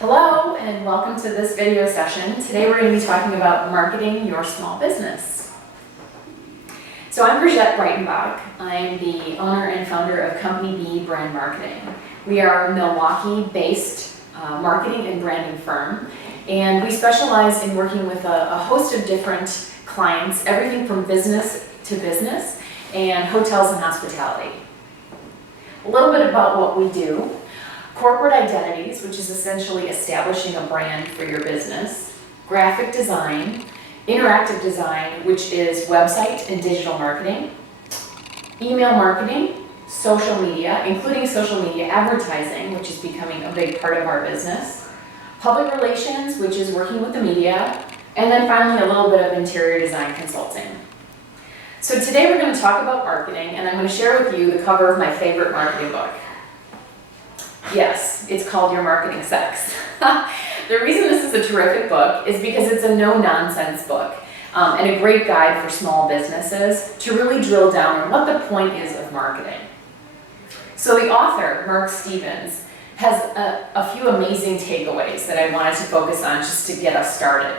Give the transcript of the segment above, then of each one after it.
Hello and welcome to this video session. Today we're going to be talking about marketing your small business. So I'm Brigette Brietenbach. I'm the owner and founder of Company B Brand Marketing. We are a Milwaukee-based marketing and branding firm, and we specialize in working with a host of different clients, everything from business to business and hotels and hospitality. A little bit about what we do. Corporate identities, which is essentially establishing a brand for your business. Graphic design, interactive design, which is website and digital marketing. Email marketing, social media, including social media advertising, which is becoming a big part of our business. Public relations, which is working with the media. And then finally, a little bit of interior design consulting. So today we're going to talk about marketing, and I'm going to share with you the cover of my favorite marketing book. Yes, it's called Your Marketing Sucks. The reason this is a terrific book is because it's a no-nonsense book and a great guide for small businesses to really drill down on what the point is of marketing. So the author, Mark Stevens, has a few amazing takeaways that I wanted to focus on just to get us started.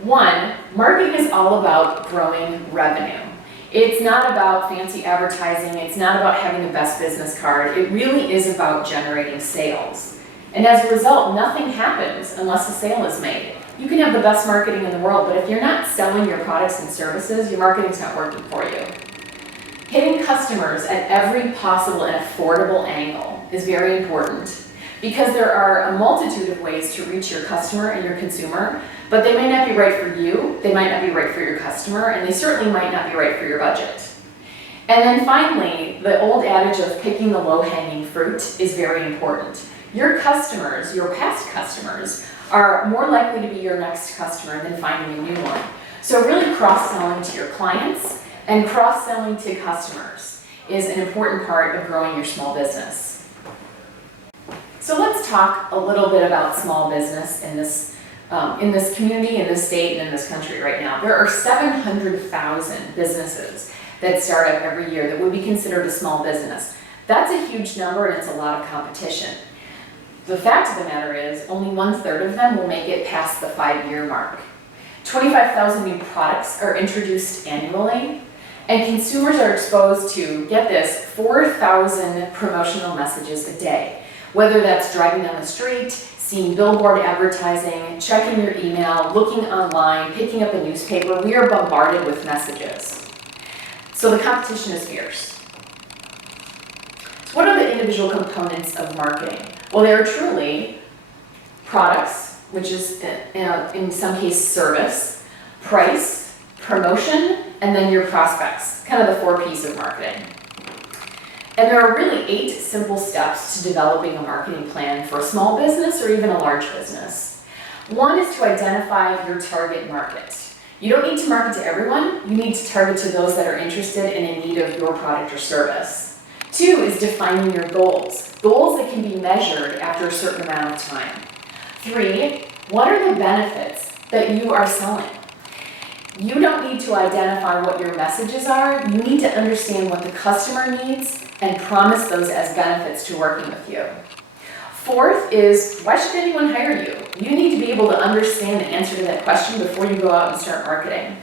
One, marketing is all about growing revenue. It's not about fancy advertising, it's not about having the best business card, it really is about generating sales. And as a result, nothing happens unless a sale is made. You can have the best marketing in the world, but if you're not selling your products and services, your marketing's not working for you. Hitting customers at every possible and affordable angle is very important, because there are a multitude of ways to reach your customer and your consumer, but they may not be right for you, they might not be right for your customer, and they certainly might not be right for your budget. And then finally, the old adage of picking the low-hanging fruit is very important. Your customers, your past customers, are more likely to be your next customer than finding a new one. So really cross-selling to your clients and cross-selling to customers is an important part of growing your small business. So let's talk a little bit about small business in this community, in this state, and in this country right now. There are 700,000 businesses that start up every year that would be considered a small business. That's a huge number and it's a lot of competition. The fact of the matter is only 1/3 of them will make it past the 5-year mark. 25,000 new products are introduced annually, and consumers are exposed to, get this, 4,000 promotional messages a day. Whether that's driving down the street, seeing billboard advertising, checking your email, looking online, picking up a newspaper, we are bombarded with messages. So the competition is fierce. So what are the individual components of marketing? Well, they are truly products, which is in some cases service, price, promotion, and then your prospects, kind of the 4 P's of marketing. And there are really 8 simple steps to developing a marketing plan for a small business or even a large business. 1 is to identify your target market. You don't need to market to everyone, you need to target to those that are interested and in need of your product or service. 2 is defining your goals that can be measured after a certain amount of time. 3, what are the benefits that you are selling? You don't need to identify what your messages are, you need to understand what the customer needs and promise those as benefits to working with you. 4th is, why should anyone hire you? You need to be able to understand the answer to that question before you go out and start marketing.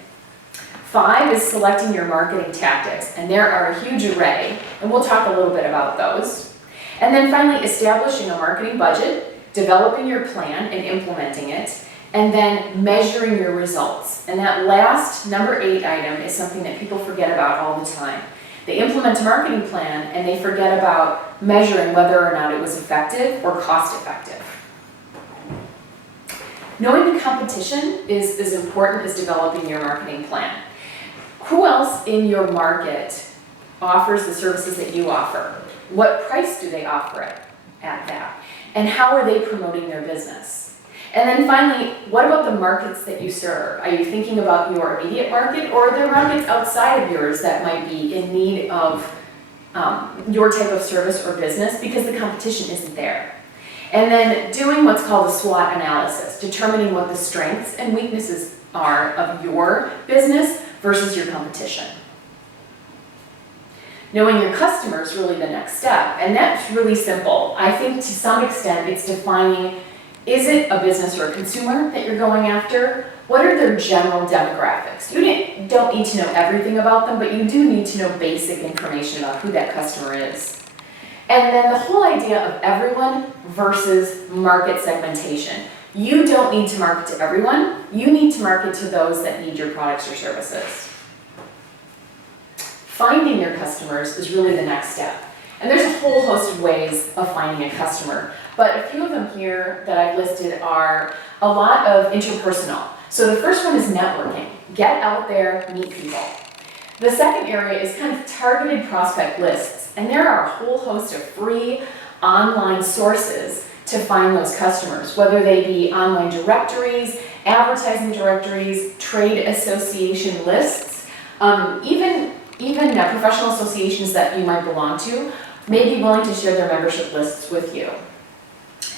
5 is selecting your marketing tactics, and there are a huge array, and we'll talk a little bit about those. And then finally, establishing a marketing budget, developing your plan and implementing it, and then measuring your results. And that last, number 8 item is something that people forget about all the time. They implement a marketing plan and they forget about measuring whether or not it was effective or cost effective. Knowing the competition is as important as developing your marketing plan. Who else in your market offers the services that you offer? What price do they offer it at that? And how are they promoting their business? And then finally, what about the markets that you serve? Are you thinking about your immediate market, or are there markets outside of yours that might be in need of your type of service or business because the competition isn't there? And then doing what's called a SWOT analysis, determining what the strengths and weaknesses are of your business versus your competition. Knowing your customer is really the next step, and that's really simple. I think to some extent it's defining Is it a business or a consumer that you're going after? What are their general demographics? You don't need to know everything about them, but you do need to know basic information about who that customer is. And then the whole idea of everyone versus market segmentation. You don't need to market to everyone. You need to market to those that need your products or services. Finding your customers is really the next step. And there's a whole host of ways of finding a customer, but a few of them here that I've listed are a lot of interpersonal. So the first one is networking. Get out there, meet people. The second area is kind of targeted prospect lists, and there are a whole host of free online sources to find those customers, whether they be online directories, advertising directories, trade association lists, even professional associations that you might belong to may be willing to share their membership lists with you.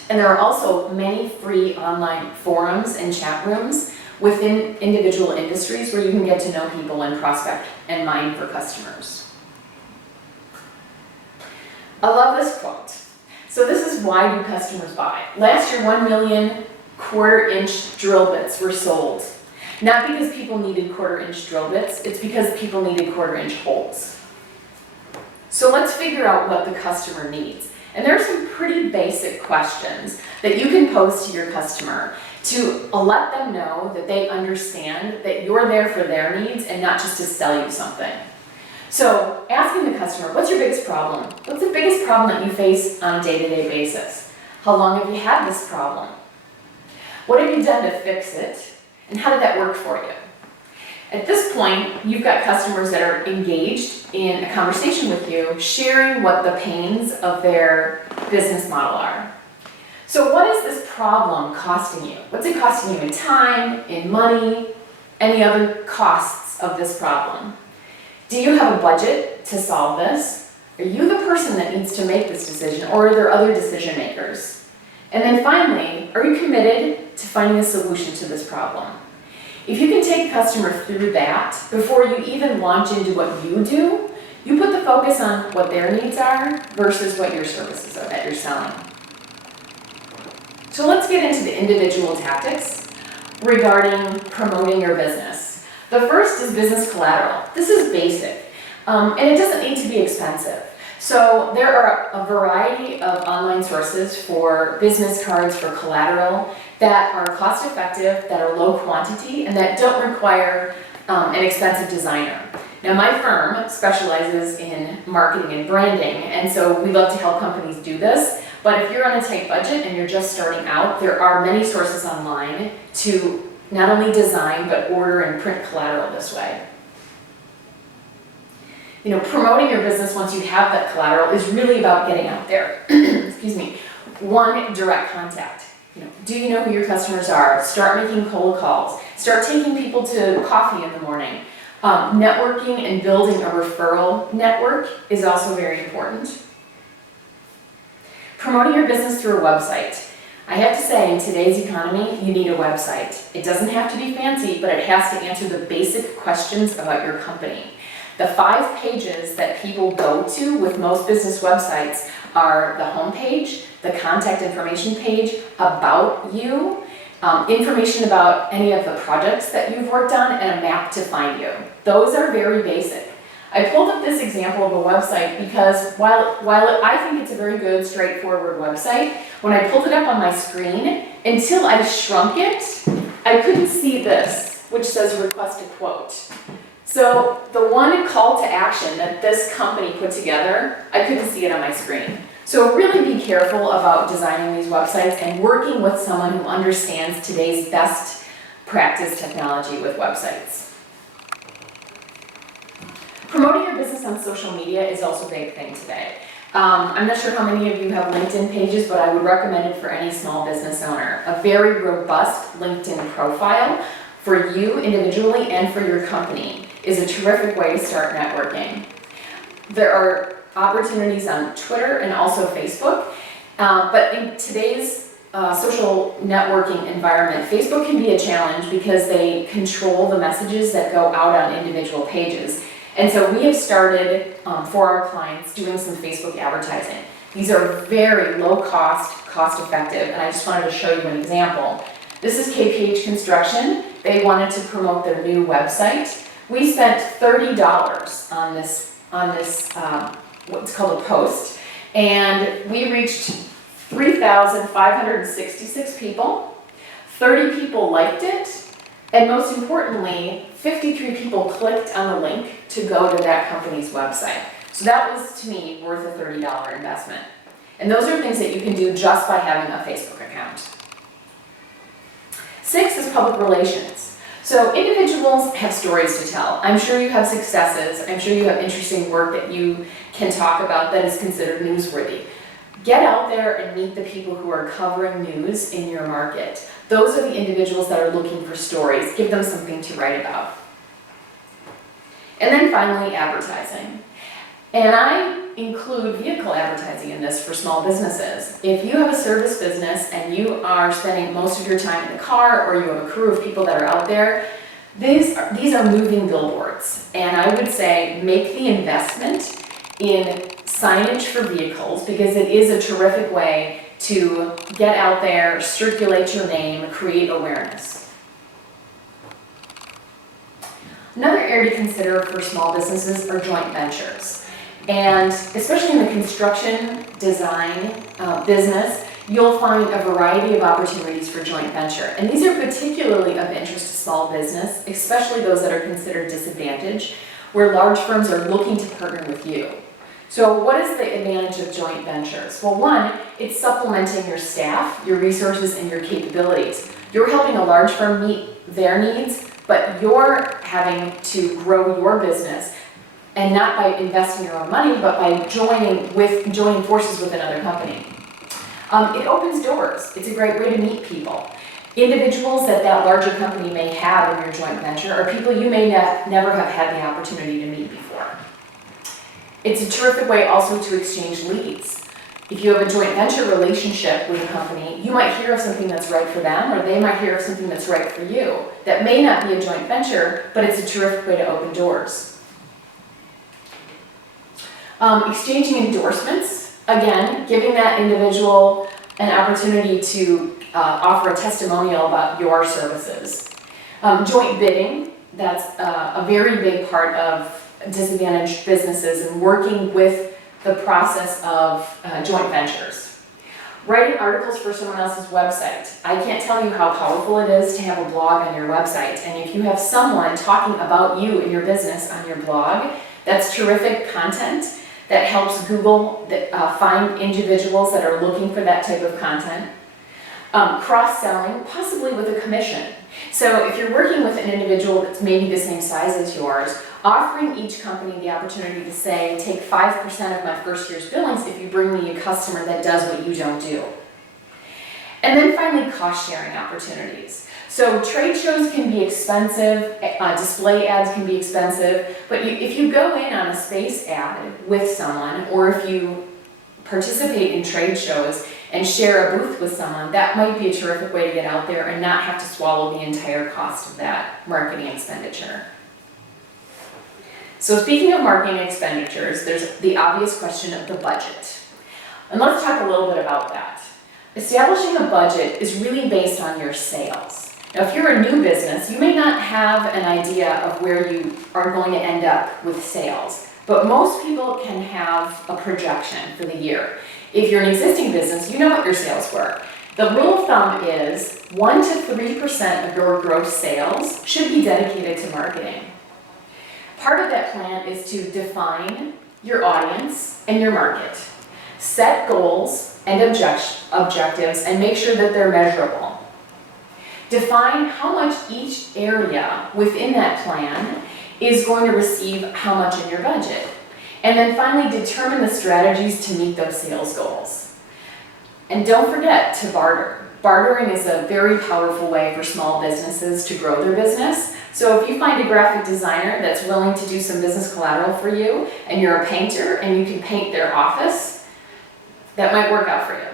And there are also many free online forums and chat rooms within individual industries where you can get to know people and prospect and mine for customers. I love this quote. So this is why do customers buy? Last year, 1 million quarter-inch drill bits were sold. Not because people needed quarter-inch drill bits, it's because people needed quarter-inch holes. So let's figure out what the customer needs. And there are some pretty basic questions that you can pose to your customer to let them know that they understand that you're there for their needs and not just to sell you something. So asking the customer, what's your biggest problem? What's the biggest problem that you face on a day-to-day basis? How long have you had this problem? What have you done to fix it? And how did that work for you? At this point, you've got customers that are engaged in a conversation with you, sharing what the pains of their business model are. So what is this problem costing you? What's it costing you in time, in money, any other costs of this problem? Do you have a budget to solve this? Are you the person that needs to make this decision, or are there other decision makers? And then finally, are you committed to finding a solution to this problem? If you can take a customer through that before you even launch into what you do, you put the focus on what their needs are versus what your services are that you're selling. So let's get into the individual tactics regarding promoting your business. The first is business collateral. This is basic, and it doesn't need to be expensive. So there are a variety of online sources for business cards for collateral that are cost effective, that are low quantity, and that don't require an expensive designer. Now my firm specializes in marketing and branding, and so we love to help companies do this. But if you're on a tight budget and you're just starting out, there are many sources online to not only design, but order and print collateral this way. You know, promoting your business once you have that collateral is really about getting out there. Excuse me. One, direct contact. You know, do you know who your customers are? Start making cold calls. Start taking people to coffee in the morning. Networking and building a referral network is also very important. Promoting your business through a website. I have to say, in today's economy, you need a website. It doesn't have to be fancy, but it has to answer the basic questions about your company. The 5 pages that people go to with most business websites are the homepage, the contact information page, about you, information about any of the projects that you've worked on, and a map to find you. Those are very basic. I pulled up this example of a website because while I think it's a very good, straightforward website, when I pulled it up on my screen, until I shrunk it, I couldn't see this, which says request a quote. So the one call to action that this company put together, I couldn't see it on my screen. So really be careful about designing these websites and working with someone who understands today's best practice technology with websites. Promoting your business on social media is also a big thing today. I'm not sure how many of you have LinkedIn pages, but I would recommend it for any small business owner. A very robust LinkedIn profile for you individually and for your company is a terrific way to start networking. There are opportunities on Twitter and also Facebook, but in today's social networking environment, Facebook can be a challenge because they control the messages that go out on individual pages. And so we have started for our clients doing some Facebook advertising. These are very low cost cost effective, and I just wanted to show you an example. This is KPH Construction. They wanted to promote their new website. We spent $30 on this what's called a post, and we reached 3,566 people. 30 people liked it, and most importantly, 53 people clicked on the link to go to that company's website. So that was, to me, worth a $30 investment. And those are things that you can do just by having a Facebook account. 6 is public relations. So individuals have stories to tell. I'm sure you have successes. I'm sure you have interesting work that you can talk about that is considered newsworthy. Get out there and meet the people who are covering news in your market. Those are the individuals that are looking for stories. Give them something to write about. And then finally, advertising. And I include vehicle advertising in this for small businesses. If you have a service business and you are spending most of your time in the car, or you have a crew of people that are out there, these are moving billboards. And I would say make the investment in signage for vehicles, because it is a terrific way to get out there, circulate your name, create awareness. Another area to consider for small businesses are joint ventures. And especially in the construction design business, you'll find a variety of opportunities for joint venture. And these are particularly of interest to small business, especially those that are considered disadvantaged, where large firms are looking to partner with you. So what is the advantage of joint ventures? Well, one, it's supplementing your staff, your resources, and your capabilities. You're helping a large firm meet their needs, but you're having to grow your business, and not by investing your own money, but by joining forces with another company. It opens doors. It's a great way to meet people. Individuals that larger company may have in your joint venture are people you may never have had the opportunity to meet before. It's a terrific way also to exchange leads. If you have a joint venture relationship with a company, you might hear of something that's right for them, or they might hear of something that's right for you. That may not be a joint venture, but it's a terrific way to open doors. Exchanging endorsements, again, giving that individual an opportunity to offer a testimonial about your services. Joint bidding, that's a very big part of disadvantaged businesses, and working with the process of joint ventures. Writing articles for someone else's website. I can't tell you how powerful it is to have a blog on your website, and if you have someone talking about you and your business on your blog, that's terrific content that helps Google find individuals that are looking for that type of content. Cross-selling, possibly with a commission. So if you're working with an individual that's maybe the same size as yours, offering each company the opportunity to say, take 5% of my first year's billings if you bring me a customer that does what you don't do. And then finally, cost-sharing opportunities. So trade shows can be expensive, display ads can be expensive, but if you go in on a space ad with someone, or if you participate in trade shows and share a booth with someone, that might be a terrific way to get out there and not have to swallow the entire cost of that marketing expenditure. So speaking of marketing expenditures, there's the obvious question of the budget. And let's talk a little bit about that. Establishing a budget is really based on your sales. Now, if you're a new business, you may not have an idea of where you are going to end up with sales, but most people can have a projection for the year. If you're an existing business, you know what your sales were. The rule of thumb is 1 to 3% of your gross sales should be dedicated to marketing. Part of that plan is to define your audience and your market. Set goals and objectives and make sure that they're measurable. Define how much each area within that plan is going to receive how much in your budget. And then finally, determine the strategies to meet those sales goals. And don't forget to barter. Bartering is a very powerful way for small businesses to grow their business. So if you find a graphic designer that's willing to do some business collateral for you, and you're a painter and you can paint their office, that might work out for you.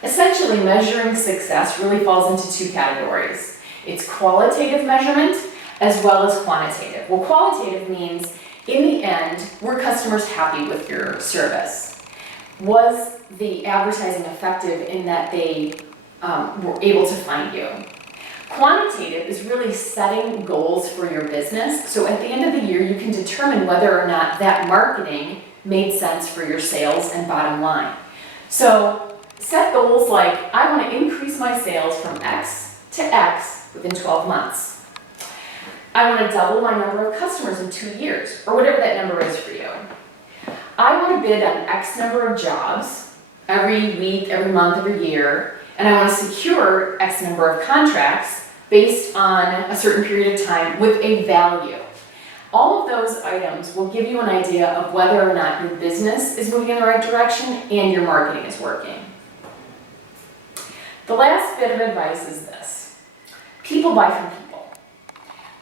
Essentially, measuring success really falls into 2 categories. It's qualitative measurement as well as quantitative. Well, qualitative means, in the end, were customers happy with your service? Was the advertising effective in that they were able to find you? Quantitative is really setting goals for your business, so at the end of the year you can determine whether or not that marketing made sense for your sales and bottom line. So set goals like, I want to increase my sales from X to X within 12 months. I want to double my number of customers in 2 years, or whatever that number is for you. I want to bid on X number of jobs every week, every month, every year, and I want to secure X number of contracts based on a certain period of time with a value. All of those items will give you an idea of whether or not your business is moving in the right direction and your marketing is working. The last bit of advice is this: people buy from people.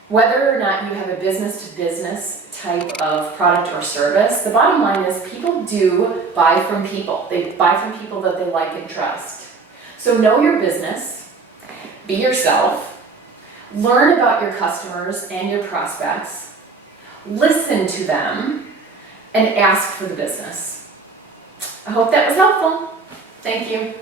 Whether or not you have a business-to-business type of product or service, the bottom line is people do buy from people. They buy from people that they like and trust. So know your business, be yourself, learn about your customers and your prospects, listen to them, and ask for the business. I hope that was helpful. Thank you.